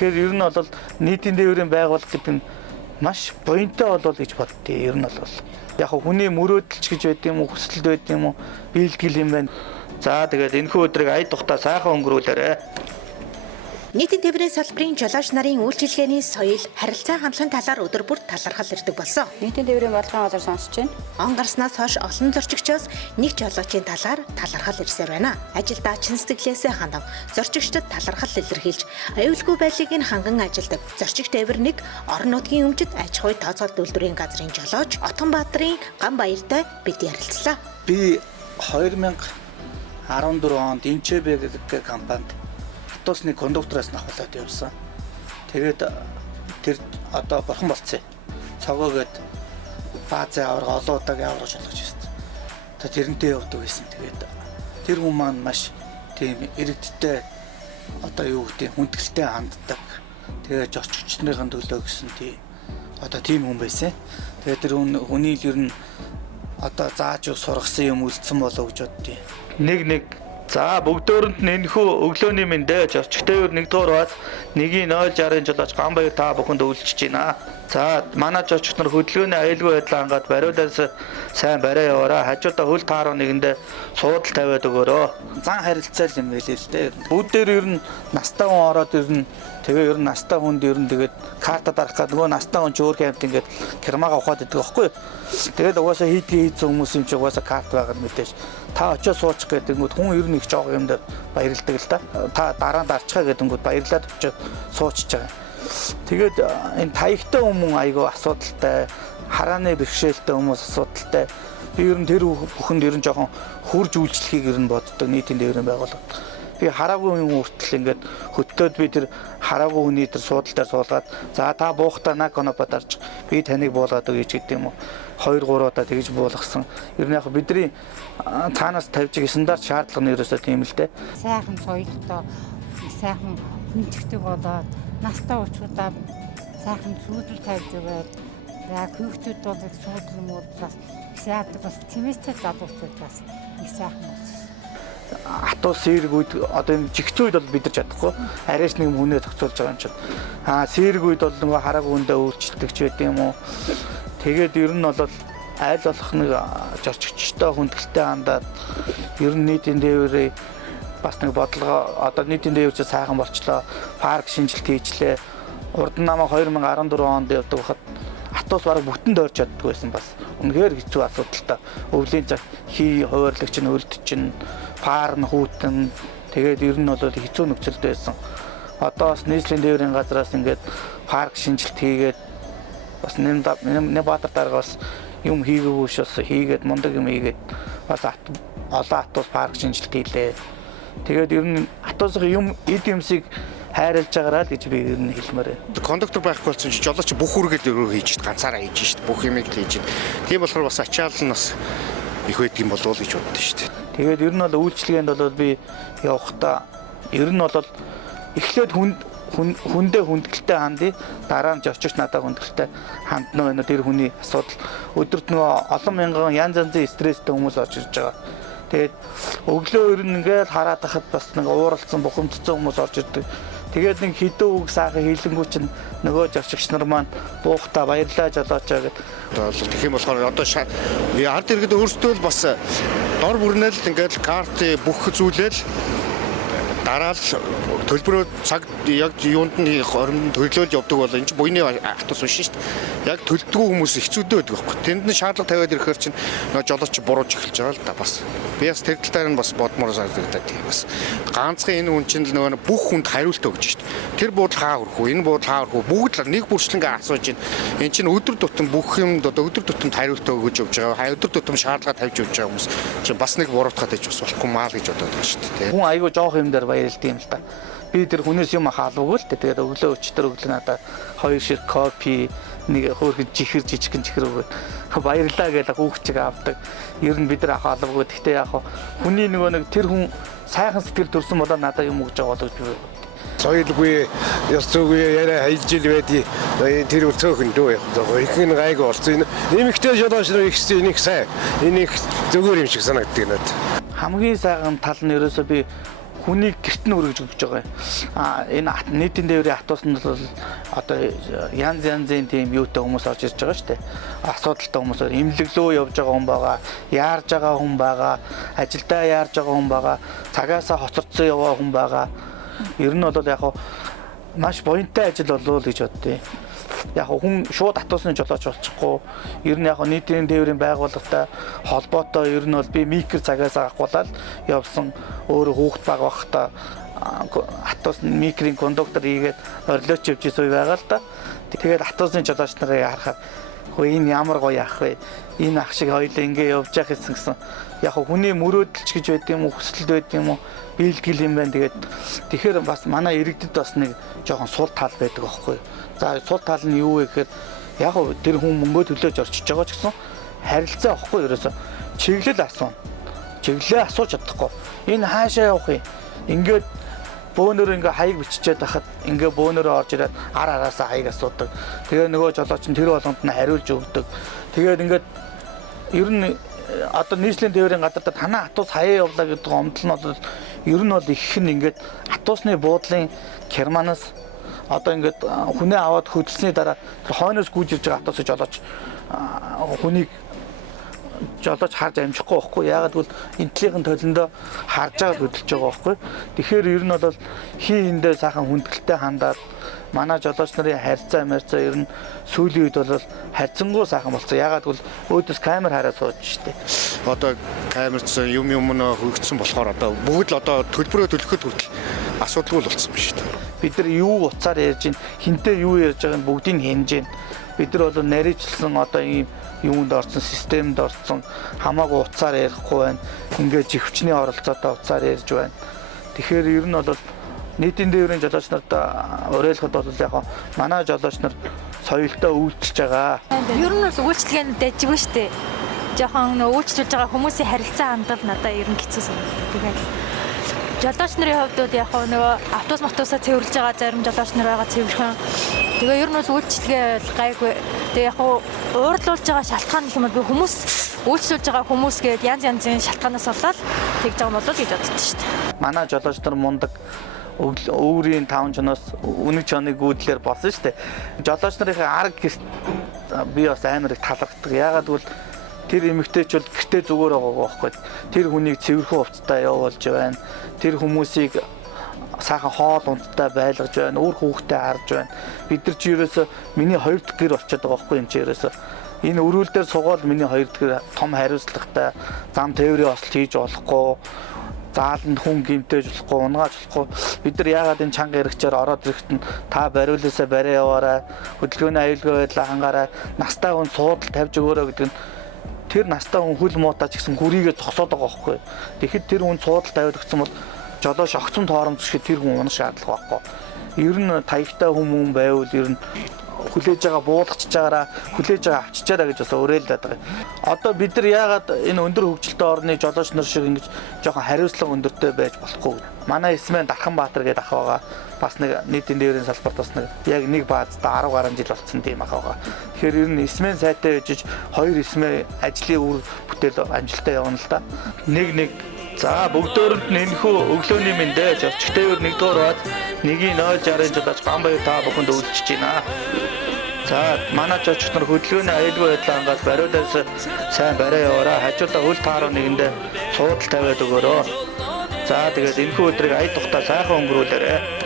Тэгэхээр ер нь бол нийтийн дээврийн байгууллага гэдэг нь маш буянтай болов гэж боддгийг ер нь бол яг хүний мөрөөдөлч гэж байд юм уу хүсэлт байд юм уу биелгэл юм байна. За тэгээд энэхүү өдрийг ая тухта сайхан өнгөрүүлээрэй. Нийтийн тээврийн салбарын жолооч нарын үйлчилгээний соёл, харилцаа хандлагын талаар өдөр бүр талархал ирдэг болсон. Нийтийн тээврийн бодлогын газар сонсож байна. Он гарснаас хойш олон зорчигчоос нэг жолоочийн талаар талархал ирсээр байна. Ажилдаа чин сэтгэлээсээ хандав, зорчигчдод талархал илэрхийлж, аюулгүй байдлыг нь ханган ажилдаг. Зорчигч тээврийг орон нутгийн өмчөд аж ахуй тооцоолт үйлдвэрийн газрын жолооч Отонбаатарын Ганбаяртай бид ярилцлаа. Би 2014 онд Инчебэ гэдэг компанид автобусны кондуктороос авахлаад явсан. Тэгээд тэр одоо бурхан болцсон. Цогоогоод баазын аварга олон удаагийн аварга шалгаж байсан. Тэгээд тэрнтэй явдаг байсан. Тэгээд тэр хүн маань маш тийм иргэдтэй одоо юу гэдэг хүндгэлтэй ханддаг. Тэгээд зорчигч нарын төлөө гэсэн тийм одоо тийм хүн байсан. Тэгээд тэр хүний ер нь одоо зааж сургасан юм үлдсэн болов гэж боддیں۔ Нэг за бүгдөөрэнд нь энэхүү өглөөний мэндэ зорчигчдээр нэгдүгээр бааз 1-0-60-ын жолооч Ганбаяр та бүхэнд үйлчилж байна. За манай зорчигч нар хөдөлгөөний аюулгүй байдлаа хангаад бариудаас сайн барай яваарай. Хажуудаа хөл тааруу нэгэндээ суудал тавиад өгөөрөө. Зан харилцаал юм байлээ л дээ. Бүгдээр ер нь настай хүн ороод ер нь тэгээ ер нь настай хүнд ер нь тэгээд карта дарах гэдэг нөгөө настай хүн ч өөр хэмт ингээд кермага ухаад идэг байхгүй юу? Тэгээд угаасаа хийдгий хийсэн хүмүүс юм чи угаасаа карт байгаа нь мэдээж. Та очиж суучих гэдэнгүүт хүн ер нь их жоох юм дээр баярлдаг л да. Та дараа нь дарчгаа гэдэнгүүт баярлаад очиж суучиж байгаа. Тэгээд энэ таягтай хүмүүс айгүй асуудалтай, харааны бэрхшээлтэй хүмүүс асуудалтай. Би ер нь тэр бүхэнд ер нь жоохон хурж үйлчлэхийг ер нь боддог нийтийн дээврийн байгууллага. Би хараагүй юм хүртэл ингээд хөттөөд би тэр хараагүй хүний тэр суудал дээр суулгаад за та буухтаа наг конопо дарж би таныг буулгаад өгье гэдэг юм уу 2-3 удаа тэгж буулгасан. Ер нь яг бидний цаанаас тавьж байгаа стандарт шаардлага нь ерөөсөө тийм л дээ. Сайхан соёлтой, сайхан хүнчтэй болоод настай уучруудаа сайхан зүүдэл тавьж өгөөд яг хүүхдүүд бол суудлын муудлаас яадаг бас тэмээтэй залуучууд бас их сайхан болсон. Атуу сэргүүд одоо энэ жигцүүд бол бид нар чадахгүй арайч нэг хүнээ зохицуулж байгаа юм чинь сэргүүд бол нөгөө хараагүй хүндээ өөрчлөлтөж байд юм уу тэгээд ер нь бол айл болох нэг зорчигчтой хүндгэлтэй хандаад ер нь нийтийн дээврээ бас нэг бодлого одоо нийтийн дээврч сайхан болчлоо парк шинжилт хийчлээ урд нь намаа 2014 онд явдаг хахад атус бараг бүтэн дойрч чаддаг байсан бас үнэхээр хэцүү асуудалтай өвлийн цаг хий хуваарлагч нь өлдөж чинь пар нь хүүтэн тэгээд ер нь бол хэцүү нөхцөлд байсан. Одоо бас нийслэлийн дээврийн газраас ингээд парк шинжилт хийгээд бас Нэмбатар дарга бас юм хийгээгүй шээс хийгээд мундаг юм хийгээд бас олон атус парк шинжилт хийлээ. Тэгээд ер нь атусын юм эд юмсыг хайрлаж байгаараа л гэж би ер нь хэлмээр байна. Кондуктор байхгүй болсон чи жолооч бүх үргээд өөрөө хийж ганцаараа хийж шít бүх юмыг л хийж. Тийм болохоор бас ачаал нь бас их байдаг юм болов уу гэж боддоо шít. Тэгээд ер нь бол үйлчлэгээнд бол би явахдаа ер нь бол эхлээд хүндээ хүндгэлтэй хандъя дараа нь зорчигч надад хүндгэлтэй хандна байна тэр хүний асуудал өдөрт нөгөө олон мянган янз янзын стресстэй хүмүүс орж ирж байгаа. Тэгээд өглөө ер нь ингээд хараад хахад бас нэг ууралцсан бухимдсан хүмүүс орж ирдэг. Тэгээд нэг хідөө үг саахан хийлэнгүү чинь нөгөө зорчигч нар маань буухтаа баярлаа жолоочоо гэдэг. Тэгэх юм болохоор одоо ард иргэд өөрсдөө л бас дор бүрнээл ингээд карт бүх зүйлэл дараа л төлбөрөө цаг яг юунд нь хоримд төлөөлж явдаг бол энэ чинь буйны атус биш шүү дээ. Яг төлдгөө хүмүүс хэцүүдээ байдаг байхгүй. Тэнд нь шаардлага тавиад ирэхээр чинь нөгөө жолооч бурууж эхэлж байгаа л да бас. Би бас тэр талаар нь бас бодмоор санагдаад тийм бас. Ганцхан энэ хүн чинь л нөгөө бүх хүнд хариулт өгч шүү дээ. Тэр буудал хаа хүрэх үү? Энэ буудал хаа хүрэх үү? Бүгд л нэг бүрчлэнгээ асууж байна. Энэ чинь өдөр тутам бүх юмд одоо өдөр тутам хариулт өгөж явж байгаа. Өдөр тутам шаардлага тавьж явж байгаа хүмүүс чинь бас нэг буруутгаад иж бас болохгүй маа гэж бодоод байгаа шүү дээ. Хүн айгүй жоох юм дээр баярлт юм л та. Би тэр хүнээс юм хаалгаагүй л тэгээд өглөө өчтөр өглөө надад 2 ширхэг кофе нэг хөөрхөн жижигхэн чихэр өгөөд баярлаа гэж хүүхчиг авдаг. Ер нь бид нар хаалгаагүй. Гэхдээ яг хүний нөгөө нэг тэр хүн сайхан сэтгэл төрсөн болоо надад юм өгж байгаа болов би. Соёлгүй, ёс зүйгүй яриа хэлж ил байдгийг тэр өцөөхөн дөө яг. Их нэг гайг орсон. Нэмэгтэй жолооч нар их сайн. Энэ их зүгээр юм шиг санагддаг надад. Хамгийн сайхан тал нь ерөөсөө би хүнийг гэрт нь өргөж өгч байгаа юм. Энэ нийтийн тээврийн хатуусанд бол одоо янз янзын тийм юутай хүмүүс орж ирж байгаа шүү дээ. Асуудалтай хүмүүс эмнэлэглөө явж байгаа хүн байгаа, яарж байгаа хүн байгаа, ажилдаа яарж байгаа хүн байгаа, цагаасаа хоцорцсон яваа хүн байгаа. Ер нь бол яг маш буянтай ажил болов гэж боддیں۔ Яг хүн шууд хатуусны жолооч болчихгүй. Ер нь яг нийтийн тээврийн байгууллагатай холбоотой ер нь бол би микро цагаасаа авахулаад явсан өөрөө хүүхд баг бахта хатуусны микрийн кондуктор хийгээд орилооч явж исэн үе байгаа л да. Тэгээд хатуусны жолооч нарыг харахад хөө энэ ямар гоё ах вэ? Энэ ах шиг хоёлаа ингэ явж явах гэсэн яг хүний мөрөөдөлч гэж байд юм уу, хүсэл байд юм уу, биелгэл юм байна. Тэгэхээр бас манай иргэдэд бас нэг жоохон сул тал байдаг аахгүй. За сул тал нь юу вэ гэхээр яг тэр хүн мөнгө төлөөж орчиж байгаа ч гэсэн харилцаа аахгүй ерөөсө чиглэл асуун. Чиглэлээ асууж чадахгүй. Энэ хаашаа явах юм? Ингээд бөөнөр ингээ хаяг биччихээд байхад ингээ бөөнөрөө орж ирээд араасаа хаяг асуудаг. Тэгээ нөгөө жолооч нь тэр болгонд нь хариулж өгдөг. Тэгээд ингээд ер нь одоо нийслэлийн тээврийн гадаадад танаа хатуус хаяа явлаа гэдэг омдол нь бол ер нь бол их нь ингээд хатуусны буудлын керманаас одоо ингээд хүнээ аваад хөдөлсөний дараа хойноос гүйж ирж байгаа хатуус жолооч хүнийг жолооч харж амжихгүй байхгүй. Яагаад гэвэл энтлийнхэн толиндоо харж байгаа хөдөлж байгаа байхгүй. Тэгэхээр ер нь бол хин эндээ сайхан хүндгэлтэй хандаад манай жолооч нарын харьцаа ер нь сүүлийн үед бол харьцангуй сайхан болсон. Яагаад гэвэл өөдөөс камер хараад сууж штэ. Одоо камерт юм нөө хөгжсөн болохоор одоо бүгд л одоо төлбөрөө төлөхөд хүртэл асуудалгүй болсон биш үү? Бид нар юу уцаар ярьж гин, хинтээ юу ярьж байгааг бүгдийг хэмж гин. Бид нар бол нарийчилсан одоо ийм юунд орсон, системд орсон хамаагүй уцаар ярихгүй байна. Ингээд живчний оролцоотой уцаар ярьж байна. Тэгэхээр ер нь бол нийтийн тээврийн жолооч нарт уриалахад бол яг манай жолооч нар соёлтой үйлчилж байгаа. Ер нь бол үйлчлэгээнд дэжгүй шүү дээ. Жохон үйлчлүүлж байгаа хүмүүсийн харилцаа хандал надад ер нь хэцүү санагдав. Тэгээд жолооч нарын хувьд бол яг нөгөө автобусаа цэвэрлж байгаа зарим жолооч нар байгаа цэвэрхэн. Тэгээ ер нь бол үйлчлэгээ гайгүй. Тэгээ яг уурлуулж байгаа шалтгаан гэх юм бол би хүмүүс үйлчлүүлж байгаа хүмүүс гээд янз янзын шалтгаанаас болоод тэгж байгаа болов гэж боддоо шүү дээ. Манай жолооч нар мундаг өөрийн 5 жоноос үнэг жоныг гүйдлэр болсон шүү дээ. Жолооч нарын арга гэрт би бас амар их талархдаг. Яагаад гэвэл тэр эмэгтэйч бол гэртээ зүгээр байгаа байхгүй. Тэр хүнийг цэвэрхэн хувцастай явуулж байна. Тэр хүмүүсийг сайхан хоол ундтай байлгаж байна. Өөр хүүхдээ харж байна. Бид нар чи ерөөсө миний 2 дахь гэр болчиход байгаа байхгүй юм чи ерөөсө. Энэ өрөөл дээр суугаад миний 2 дахь том хариуцлагатай зам тээврийн ослт хийж болохгүй. Зааланд хүн гимтээж болохгүй, унгааж болохгүй. Бид нар яагаад энэ чанга хэрэгчээр ороод ирэхэд нь та бариулаасаа барай яваарай. Хөдөлгөөний аюулгүй байдлаа хангаарай. Настай хүн суудал тавьж өгөөрэй гэдэг нь тэр настай хүн хөл муутаач гэсэн хүрийгээ зогсоод байгаа байхгүй. Тэгэхэд тэр хүн суудал тавиад өгсөн бол жолооч огцон тооромж шиг тэр хүн унах шаардлага байхгүй. Ер нь таягтай хүмүүс байвал ер нь хүлээж байгаа буулгачж байгаараа хүлээж байгаа авчичаараа гэж бас уриалдаад байгаа. Одоо бид нар яагаад энэ өндөр хөгжилтэй орны жолооч нар шиг ингэж жоохон хариуцлага өндөртэй байж болохгүй. Манай Эсмэн Дарханбаатар гэдэг ах байгаа. Бас нэг нийтийн тээврийн салбарт бас нэг яг нэг баазда 10 гаруй жил болсон тийм ах байгаа. Тэгэхээр ер нь Эсмэн сайтай ээжиж 2 Эсмэн ажлын үр бүтээл амжилттай явна л да. Нэг за бүгдөөрэнд нь энэхүү өглөөний мэндэ зорчигч тээвэр 1-р баад 1-0-60 жолооч Ганбаяр та бүхэнд үйлчж байна. За манай жолооч нар хөдөлгөөний аюулгүй байдлаа хангаж бариулаас сайн барай яваарай. Хажуудаа хөл тааруу нэгэндээ суудал тавиад өгөөрэй. За тэгээд энэхүү өдрийг ая тухтай сайхан өнгөрүүлээрэй.